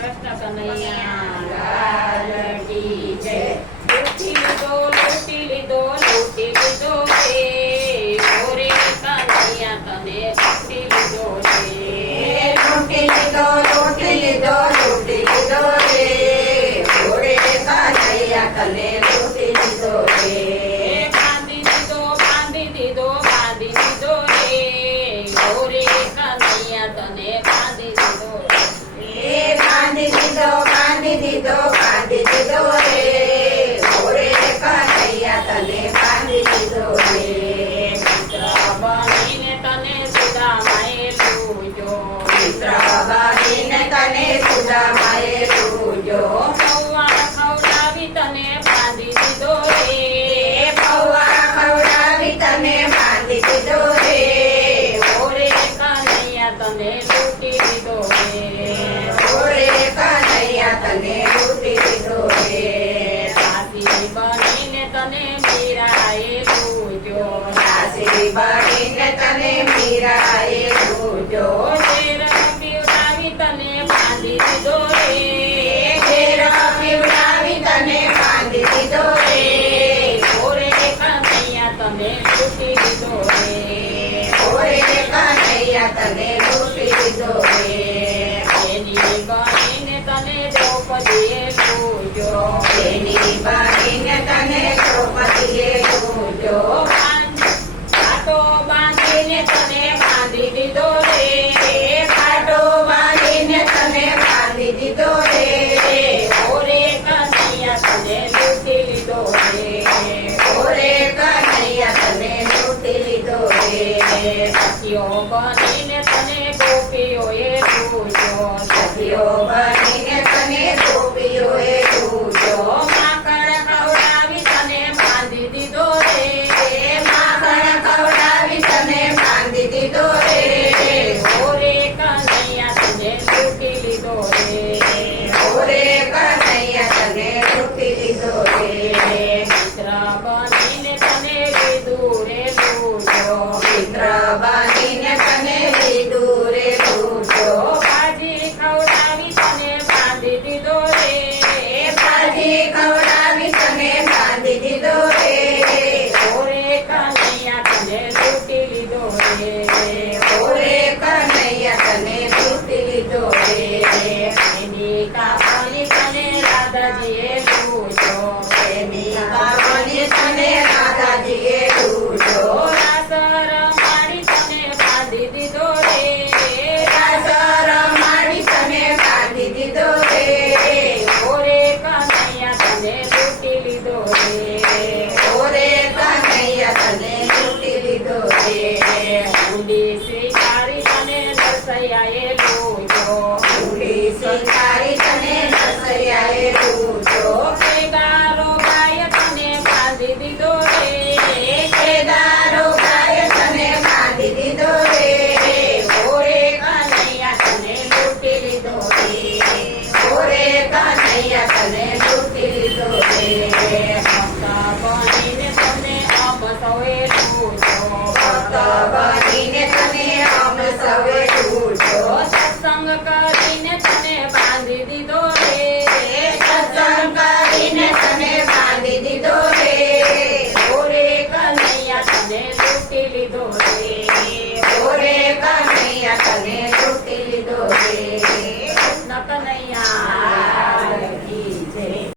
કૃષ્ણ કનૈયા લાલ કી જય. લૂંટી લીધો લૂંટી લીધો લૂંટી લીધો રે ઓરે કનૈયા તને લૂંટી લીધો રે. લૂંટી લીધો લૂંટી લીધો લૂંટી લીધો રે ઓરે કનૈયા તને લૂંટી લીધો રે. બાંધી દીધો બાંધી દીધો બાંધી દીધો રે ઓરે કનૈયા તને બાંધી દીધો રે. બાંધી દીધો બાંધી દીધો બાંધી દીધો રે ઓરે કનૈયા તને બાંધી દીધો રે. મિત્ર બનીને તને સુદામાએ લૂંટ્યો. મિત્ર બનીને તને સુદામાએ લૂંટ્યો. પૌવા ખવડાવી તને બાંધી દીધો રે. પૌવા ખવડાવી તને બાંધી દીધો રે ઓરે કનૈયા તને લૂંટી લીધો રે. ઓરે કનૈયા તને લૂંટી લીધો રે. દાસી બનીને તને મીરાએ લૂંટ્યો. દાસી બનીને તને મીરાએ લૂંટ્યો. ઝેર પીવડાવી તને બાંધી દીધો રે. ઝેર પીવડાવી તને બાંધી દીધો રે ઓરે કનૈયા તને લૂંટી લીધો રે. ઓરે કનૈયા તને લૂંટી લીધો રે. એની બનીને તને દ્રૌપદીએ લૂંટ્યો. એની બનીને તને દ્રૌપદીએ લૂંટ્યો. પાટો બાંધીને તને બાંધી દીધો રે. પાટો બાંધીને તને બાંધી દીધો રે ઓરે કનૈયા તને લૂંટી લીધો રે. ઓરે કનૈયા તને લૂંટી લીધો રે. સખીઓ બનીને તને ગોપીઓએ લૂંટ્યો. સખીઓ બનીને તને ગોપીઓએ લૂંટ્યો. માખણ ખવડાવી તને બાંધી દીધો રે. માખણ ખવડાવી તને બાંધી દીધો રે ઓરે કનૈયા તને લૂંટી લીધો રે. ઓરે કનૈયા તને લૂંટી લીધો રે. મિત્ર બનીને તને લીધું રે લૂંટ્યો. મિત્ર બનીને તને લીધું રે લૂંટ્યો. ભાજી ખવડાવી તને બાંધી દીધો રે. ભાજી ખવડાવી તને બાંધી દીધો રે ઓરે કનૈયા તને લૂંટી લીધો રે. ઓરે કનૈયા તને લૂંટી લીધો રે. એની કાપણી તને રાધાજીએ લૂંટ્યો. એની કાપણી તને રાધાજીએ લૂંટ્યો. રાસર મારી તને બાંધી દીધો રે. રાસર મારી તને બાંધી દીધો રે ઓરે કનૈયા તને લૂંટી લીધો રે. ઓરે કનૈયા તને લૂંટી લીધો રે. ઊંડી સ્વીકારી તને નરસૈયાએ